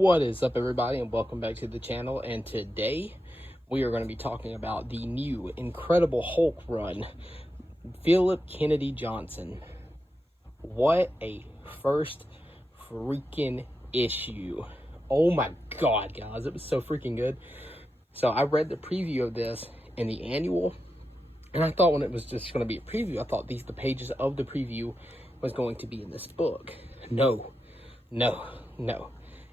What is up, everybody, and welcome back to the channel. And today we are going to be talking about the new Incredible Hulk run, Philip Kennedy Johnson. What a first freaking issue. Oh my god, guys, it was so freaking good. So I read the preview of this in the annual, and I thought when it was just going to be a preview, I thought the pages of the preview was going to be in this book. No.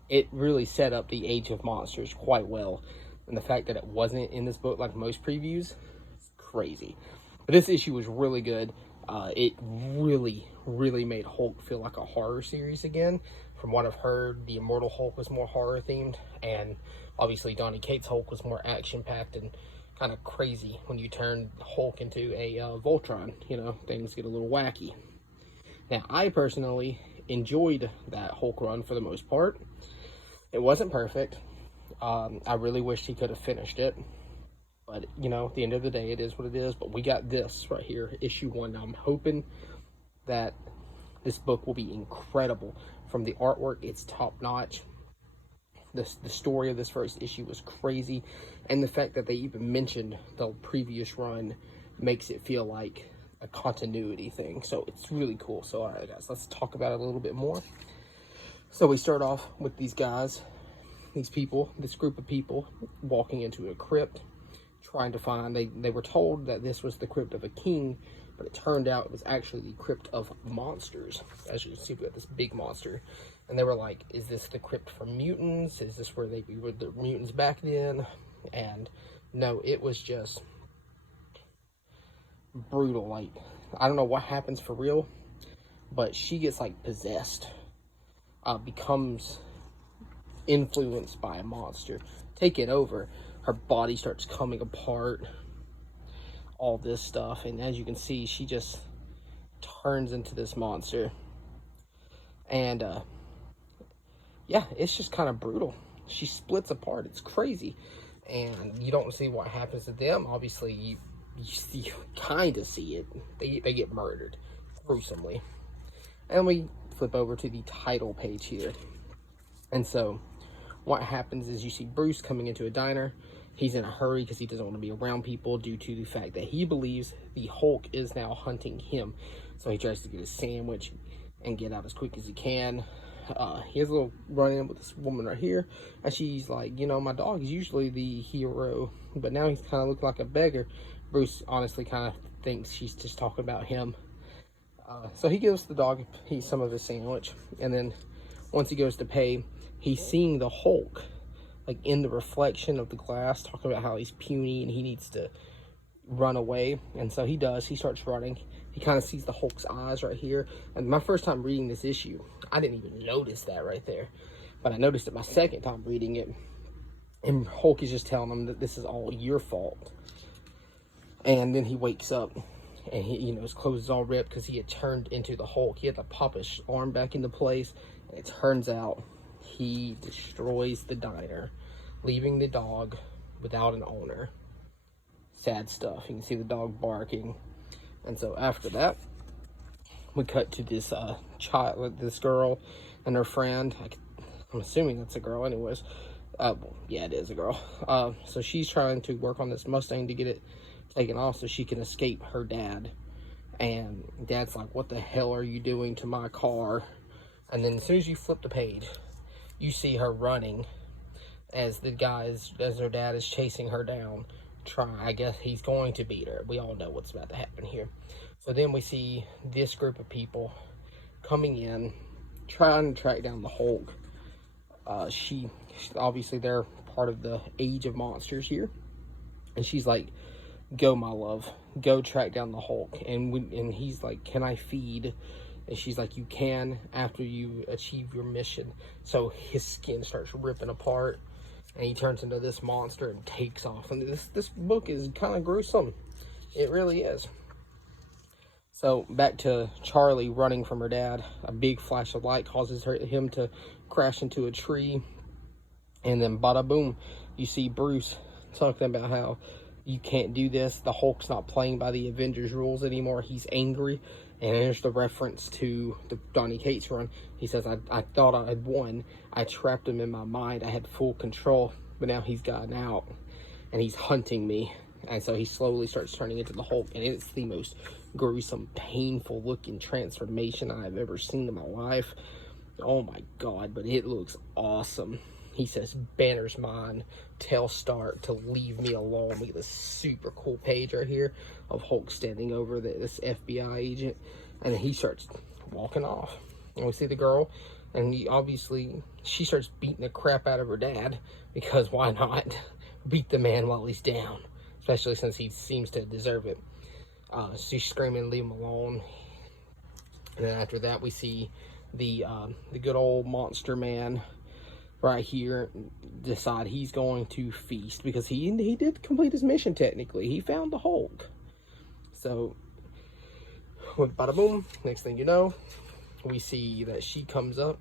It really set up the Age of Monsters quite well. And the fact that it wasn't in this book like most previews, it's crazy. But this issue was really good. It really made Hulk feel like a horror series again. From what I've heard, the Immortal Hulk was more horror themed. And obviously Donny Cates' Hulk was more action packed and kind of crazy when you turn Hulk into a Voltron. You know, things get a little wacky. Now, I personally enjoyed that Hulk run for the most part. It wasn't perfect. I really wished he could have finished it. But, you know, at the end of the day, it is what it is. But we got this right here, issue 1. Now, I'm hoping that this book will be incredible. From the artwork, it's top-notch. The story of this first issue was crazy. And the fact that they even mentioned the previous run makes it feel like a continuity thing. So it's really cool. So, all right, guys, let's talk about it a little bit more. So we start off with these guys, this group of people walking into a crypt, trying to find, they were told that this was the crypt of a king, but it turned out it was actually the crypt of monsters. As you can see, we got this big monster. And they were like, is this the crypt for mutants? Is this where we were the mutants back then? And no, it was just brutal. Like, I don't know what happens for real, but she gets like possessed. Becomes influenced by a monster, take it over. Her body starts coming apart, all this stuff, and as you can see, she just turns into this monster. And yeah, it's just kind of brutal. She splits apart. It's crazy, and you don't see what happens to them. Obviously, you kind of see it. They get murdered gruesomely. And we flip over to the title page here. And so what happens is you see Bruce coming into a diner. He's in a hurry because he doesn't want to be around people due to the fact that he believes the Hulk is now hunting him. So he tries to get a sandwich and get out as quick as he can. He has a little run-in with this woman right here, and she's like, you know, my dog is usually the hero, but now he's kind of looking like a beggar. Bruce honestly kind of thinks she's just talking about him. So he gives the dog some of his sandwich, and then once he goes to pay, he's seeing the Hulk, like in the reflection of the glass, talking about how he's puny and he needs to run away. And so he does. He starts running. He kind of sees the Hulk's eyes right here. And my first time reading this issue, I didn't even notice that right there, but I noticed it my second time reading it. And Hulk is just telling him that this is all your fault. And then he wakes up. And he, you know, his clothes is all ripped because he had turned into the Hulk. He had to pop his arm back into place. And it turns out he destroys the diner, leaving the dog without an owner. Sad stuff. You can see the dog barking. And so after that, we cut to this this girl and her friend. I'm assuming that's a girl anyways. Well, yeah, it is a girl. So she's trying to work on this Mustang to get it taken off so she can escape her dad. And Dad's like, what the hell are you doing to my car? And then as soon as you flip the page, you see her running as her dad is chasing her down. I guess he's going to beat her. We all know what's about to happen here. So then we see this group of people coming in, trying to track down the Hulk. Obviously they're part of the Age of Monsters here. And she's like, go, my love, go track down the Hulk. And he's like, can I feed? And she's like, you can after you achieve your mission. So his skin starts ripping apart, and he turns into this monster and takes off. And this book is kind of gruesome. It really is. So back to Charlie running from her dad. A big flash of light causes him to crash into a tree. And then bada boom, you see Bruce talking about how you can't do this. The Hulk's not playing by the Avengers rules anymore. He's angry. And there's the reference to the Donny Cates run. He says, I thought I had won. I trapped him in my mind. I had full control, but now he's gotten out and he's hunting me. And so he slowly starts turning into the Hulk, and it's the most gruesome, painful looking transformation I've ever seen in my life. Oh my God, but it looks awesome. He says, Banner's mine, tell Stark to leave me alone. We get this super cool page right here of Hulk standing over this FBI agent, and then he starts walking off. And we see the girl, and she starts beating the crap out of her dad, because why not? Beat the man while he's down, especially since he seems to deserve it. She's screaming, leave him alone. And then after that, we see the good old monster man right here decide he's going to feast, because he did complete his mission technically. He found the Hulk. So, bada boom, next thing you know, we see that she comes up.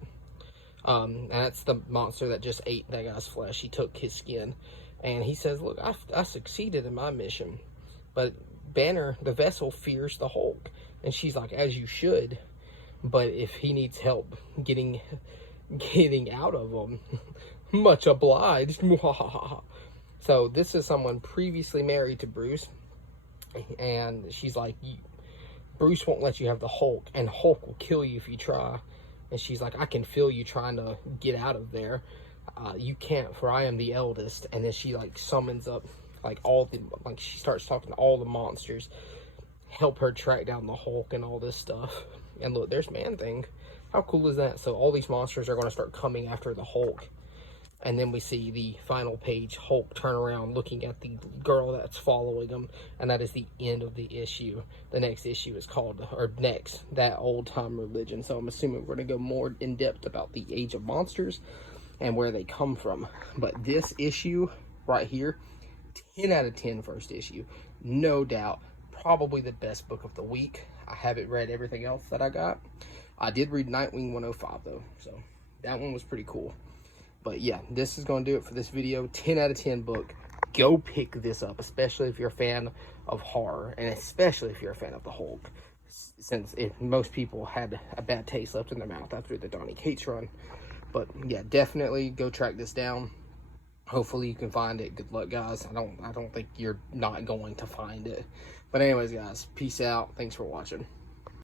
And that's the monster that just ate that guy's flesh. He took his skin. And he says, look, I succeeded in my mission. But Banner, the vessel, fears the Hulk. And she's like, as you should. But if he needs help getting out of them, much obliged. So this is someone previously married to Bruce. And she's like, Bruce won't let you have the Hulk. And Hulk will kill you if you try. And she's like, I can feel you trying to get out of there. You can't, for I am the eldest. And then she like summons up she starts talking to all the monsters, help her track down the Hulk and all this stuff. And look, there's Man-Thing. How cool is that? So all these monsters are going to start coming after the Hulk. And then we see the final page, Hulk turn around looking at the girl that's following him. And that is the end of the issue. The next issue is called, That Old Time Religion. So I'm assuming we're going to go more in depth about the Age of Monsters and where they come from. But this issue right here, 10 out of 10 first issue. No doubt. Probably the best book of the week. I haven't read everything else that I got. I did read Nightwing 105 though. So that one was pretty cool. But yeah, this is going to do it for this video. 10 out of 10 book. Go pick this up, especially if you're a fan of horror, and especially if you're a fan of the Hulk, since most people had a bad taste left in their mouth after the Donny Cates run. But yeah, definitely go track this down. Hopefully you can find it. Good luck, guys. I don't think you're not going to find it. But anyways, guys, peace out. Thanks for watching.